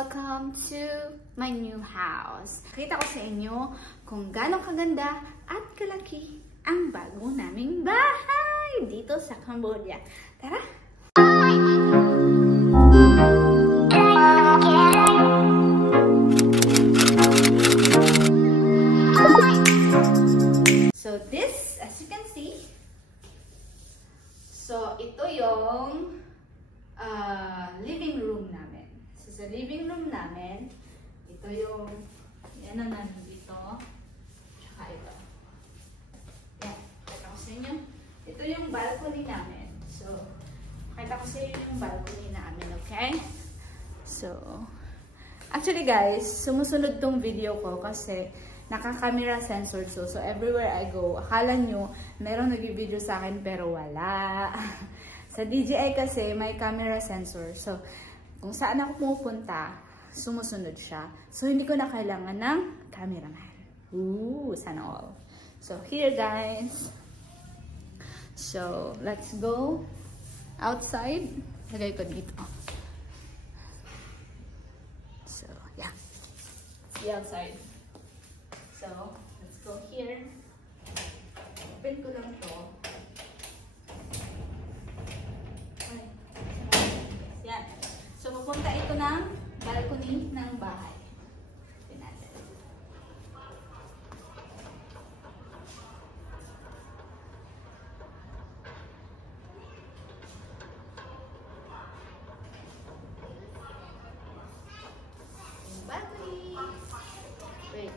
welcome to my new house. Kita ko sa inyo kung gaano kaganda at kalaki ang bago naming bahay dito sa Cambodia. Tara! So this, as you can see, so ito yung living room namin. So sa living room namin, ito yung, yan ang namin dito, tsaka ito. Yan, pakita ko sa inyo. Ito yung balcony namin. So, pakita ko sa inyo yung balcony namin, okay? So, actually guys, sumusunod tong video ko kasi naka-camera sensor so everywhere I go, akala nyo meron nag-video sa akin pero wala. Sa DJI kasi may camera sensor. So, kung saan ako pumupunta, sumusunod siya. So, hindi ko na kailangan ng cameraman. Ooh, sana all. So, here guys. So, let's go outside. Lagay ko dito. So, yeah. See outside. So, let's go here. Open ko lang to. Yan. So, pupunta ito ng balcony ng bahay. Tignan natin. Yung balcony. Wait.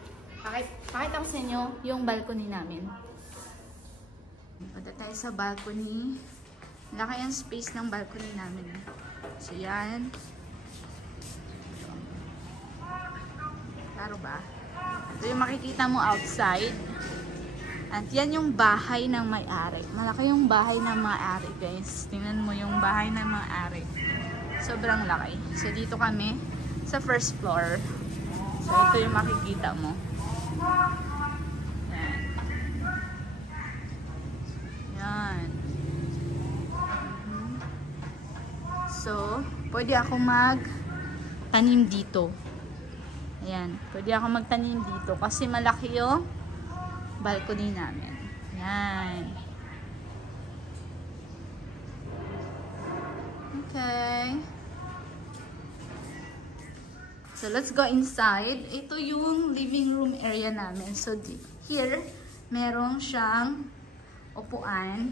Pakita ko sa inyo yung balcony namin. Punta tayo sa balcony. Laki ang space ng balcony namin. So, yan. Klaro ba? Ito yung makikita mo outside. At yan yung bahay ng may-ari. Malaki yung bahay ng may-ari, guys. Tingnan mo yung bahay ng may-ari. Sobrang laki. So, dito kami sa first floor. So, ito yung makikita mo. Yan. Yan. So, pwede ako magtanim dito. Ayan. Pwede ako magtanim dito kasi malaki yung balcony namin. Yan. Okay. So, let's go inside. Ito yung living room area namin. So, here, meron siyang upuan.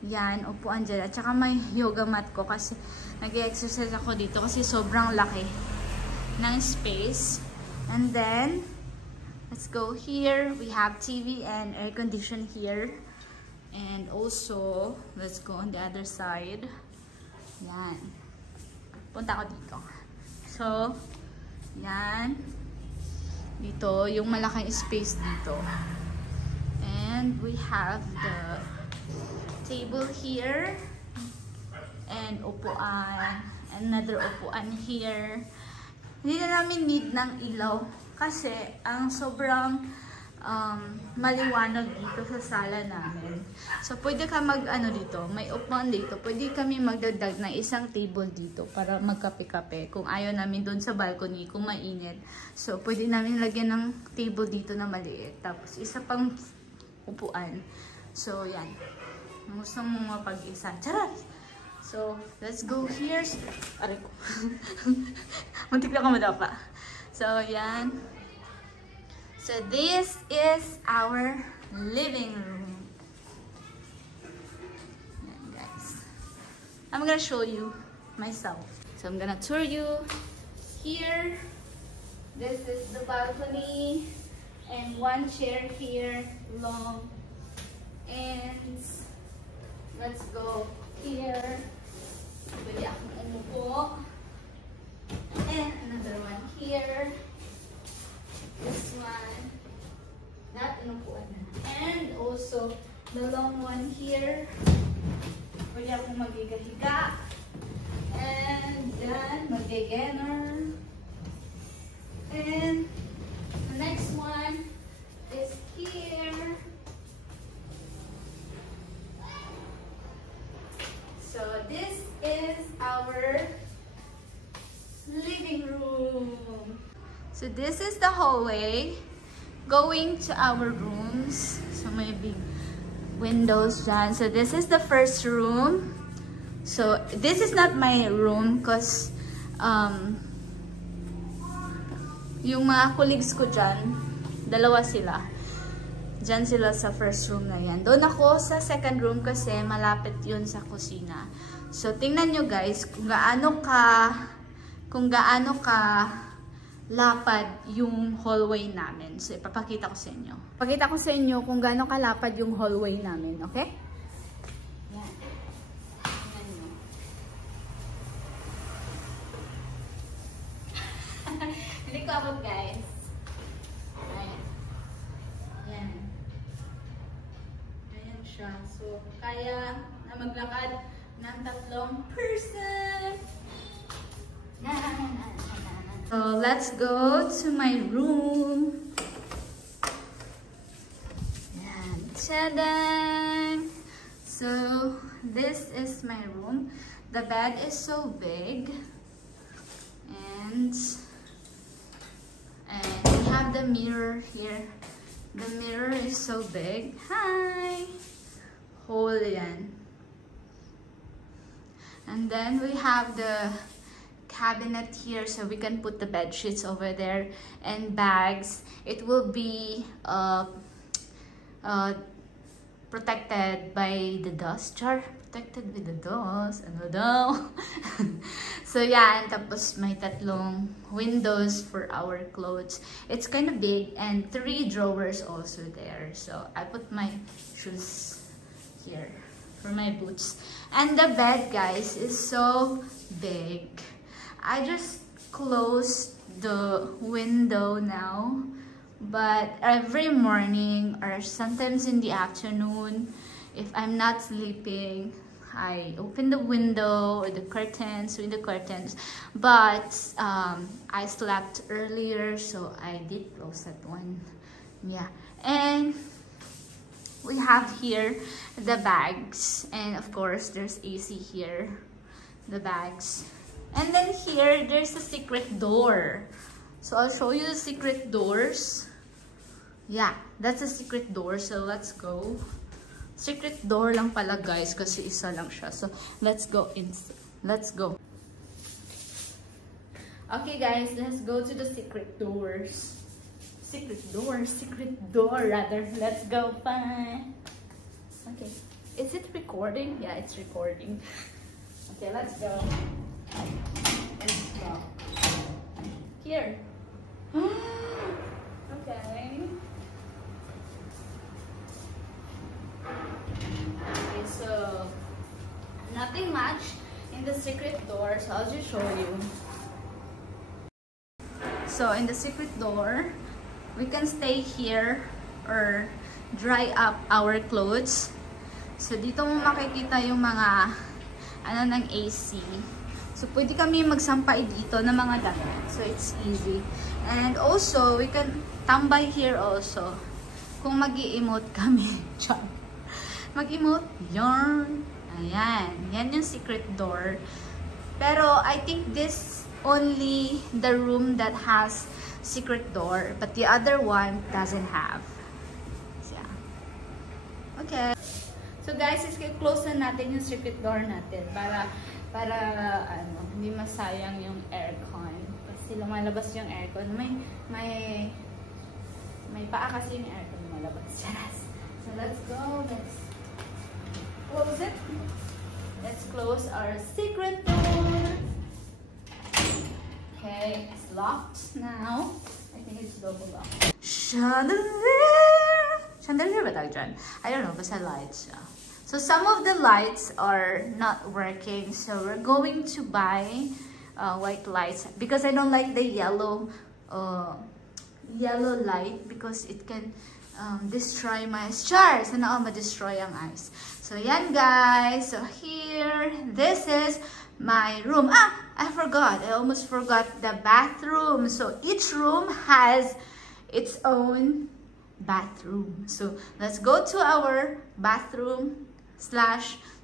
Yan, upuan dyan. At saka may yoga mat ko kasi nag-exercise ako dito kasi sobrang laki ng space. And then, let's go here. We have TV and air condition here. And also, let's go on the other side. Yan. Punta ako dito. So, yan. Dito, yung malaking space dito. And we have the table here. And upuan. Another upuan here. Hindi na namin need ng ilaw. Kasi, ang sobrang maliwanag dito sa sala namin. So, pwede ka dito. May upuan dito. Pwede kami magdagdag ng isang table dito para magkape-kape. Kung ayaw namin doon sa balcony, kung mainit. So, pwede namin lagyan ng table dito na maliit. Tapos, isa pang upuan. So, yan. Gusto mo mapag-isa. Charot! So, let's go here. Aray ko. Muntik na ka madapa. So, yan. So, this is our living room. Yan, guys. I'm gonna show you myself. So, I'm gonna tour you here. This is the balcony. And one chair here, long. And let's go here. Pwede akong umupo. And another one here. This one. That inupuan na. And also, the long one here. Pwede akong magigahiga. And then, magigainer. And the next one is here. So this is our living room. So this is the hallway going to our rooms. So may big windows dyan. So this is the first room. So this is not my room because yung mga colleagues ko dyan, dalawa sila. Dyan sila sa first room na yan. Doon ako sa second room kasi malapit yun sa kusina. So tingnan nyo guys kung gaano ka lapad yung hallway namin. So ipapakita ko sa inyo. Pakita ko sa inyo kung gaano kalapad yung hallway namin, okay? Yan. Tingnan nyo. Hindi ko abot guys. Ayan. Yan. Ayan siya. So kaya na maglakad ng 3 person. So let's go to my room. Yan. Tadang! So this is my room. The bed is so big. And we have the mirror here. The mirror is so big. Hi! Hole yan. And then we have the cabinet here so we can put the bed sheets over there and bags. It will be protected by the dust jar. Protected with the dust. Ano daw? So yeah, and tapos may 3 windows for our clothes. It's kind of big and 3 drawers also there. So I put my shoes here for my boots. And the bed guys is so big. I just closed the window now, but every morning or sometimes in the afternoon, if I'm not sleeping, I open the window or the curtains, window curtains. But I slept earlier, so I did close that one. Yeah, and we have here the bags, and of course there's AC here, the bags. And then here, there's a secret door. So I'll show you the secret doors. Yeah, that's a secret door. So let's go. Secret door lang pala guys kasi isa lang siya. So let's go inside. Let's go. Okay guys, let's go to the secret doors. Secret door rather. Let's go. Bye. Okay. Is it recording? Yeah, it's recording. Okay, let's go. Let's go. Here. Okay. Okay, so nothing much in the secret door, so I'll just show you. So in the secret door, we can stay here or dry up our clothes. So dito mo makikita yung mga ng AC. So, pwede kami magsampay dito ng mga damit. So, it's easy. And also, we can tambay here also. Kung mag-i-emote kami. Mag-emote. Yarn. Ayan. Yan yung secret door. Pero, I think this only the room that has secret door. But the other one doesn't have. So, yeah. Okay. So, guys, close na natin yung secret door natin para ano, hindi masayang yung aircon. Kasi lumalabas yung aircon. May paa kasi yung aircon lumalabas. So let's go. Let's close it. Let's close our secret door. Okay, it's locked now. I think it's double locked. Chandelier! Chandelier ba tawag dyan? I don't know, basta lights siya. So some of the lights are not working, so we're going to buy white lights because I don't like the yellow light because it can destroy my stars and ma-destroy ang eyes. So yan guys, so here, this is my room. I forgot, I almost forgot the bathroom. So each room has its own bathroom. So let's go to our bathroom /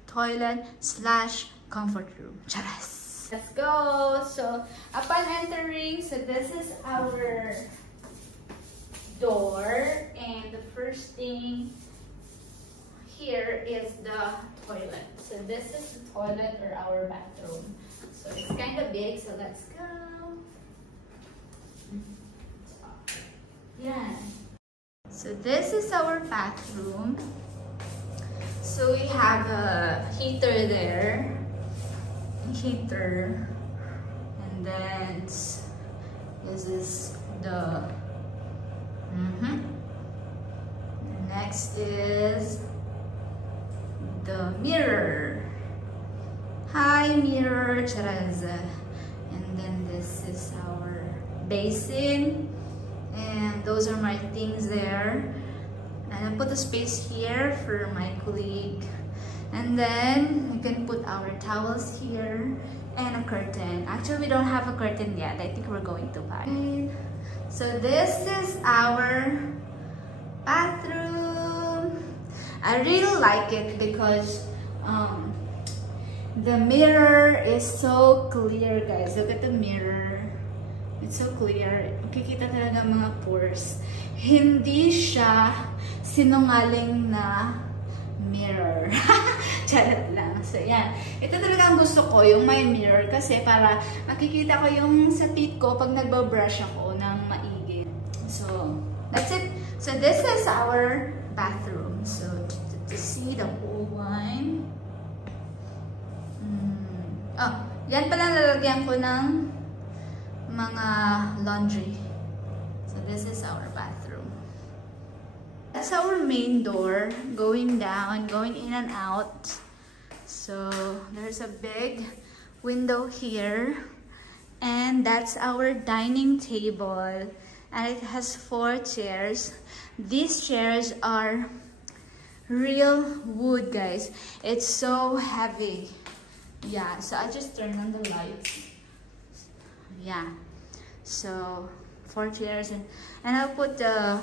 toilet / comfort room. Charas! Let's go. So upon entering, so this is our door, and the first thing here is the toilet. So this is the toilet or our bathroom. So it's kind of big, so let's go. Yeah. So this is our bathroom. So we have a heater there. And then this is the next is the mirror. Hi mirror, charaz. And then this is our basin, and those are my things there. And I put a space here for my colleague. And then you can put our towels here and a curtain. Actually, we don't have a curtain yet. I think we're going to buy. So this is our bathroom. I really like it because the mirror is so clear, guys. Look at the mirror. It's so clear. Makikita talaga mga pores. Hindi siya sinungaling na mirror. Charot lang. So, yan. Ito talaga ang gusto ko, yung may mirror. Kasi para makikita ko yung sa teeth ko pag nagbabrush ako ng maigi. So, that's it. So, this is our bathroom. So, to see the whole one. Oh, yan pala lalagyan ko ng mga laundry. So, this is our bathroom. That's our main door, going down, going in and out. So there's a big window here, and that's our dining table, and it has 4 chairs. These chairs are real wood, guys. It's so heavy. Yeah, so I just turned on the lights. Yeah, so 4 chairs, and I'll put the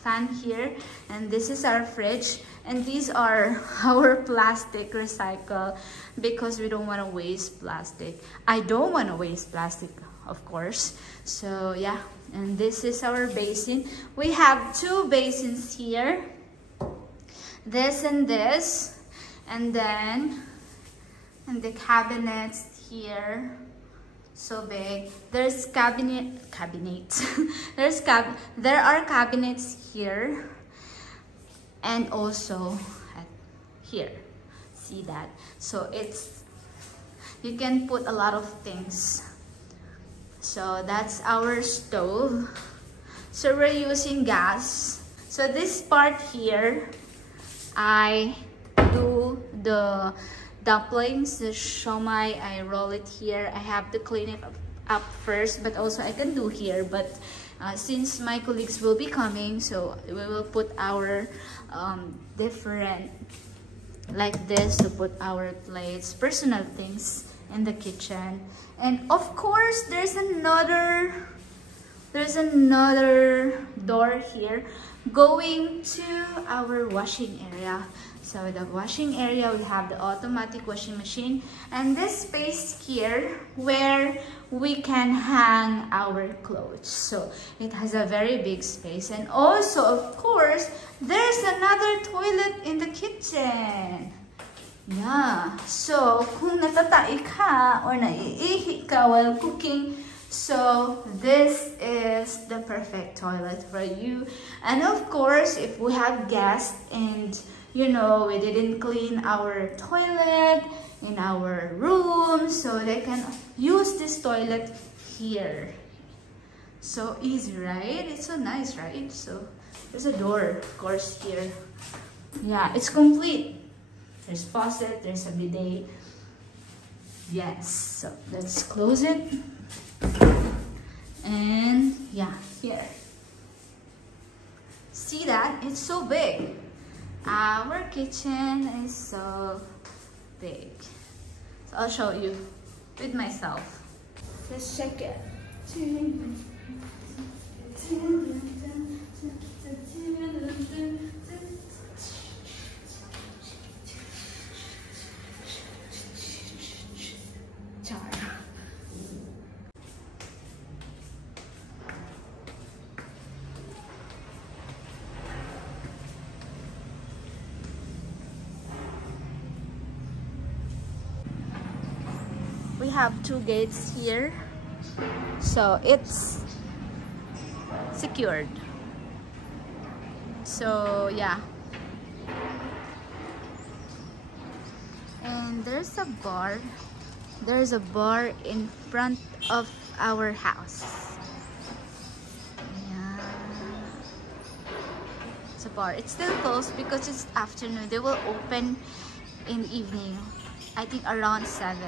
fan here, and this is our fridge, and these are our plastic recycle because we don't want to waste plastic. I don't want to waste plastic, of course. So yeah, and this is our basin. We have 2 basins here, this and this, and then the cabinets here. So big. There's cabinets. There are cabinets here and also here. See that? So you can put a lot of things. So that's our stove. So we're using gas. So this part here, I do the dumplings, the shomai. I roll it here. I have to clean it up first, but also I can do here. But since my colleagues will be coming, so we will put our different, like this, to put our plates, personal things in the kitchen. And of course, there's another door here going to our washing area. So the washing area, we have the automatic washing machine, and this space here where we can hang our clothes. So it has a very big space, and also of course there's another toilet in the kitchen. Yeah, so kung natatai ka or naiihi ka while cooking, so this is the perfect toilet for you. And of course, if we have guests and you know, we didn't clean our toilet in our room, so they can use this toilet here. So easy, right? It's so nice, right? So there's a door, of course, here. Yeah, it's complete. There's faucet, there's a bidet. Yes, so let's close it. And yeah, here. See that? It's so big. Our kitchen is so big. So I'll show you with myself. Let's check it. we have 2 gates here, so it's secured. So yeah, and there's a bar. There's a bar in front of our house. Yeah, it's a bar. It's still closed because it's afternoon. They will open in the evening, I think around 7.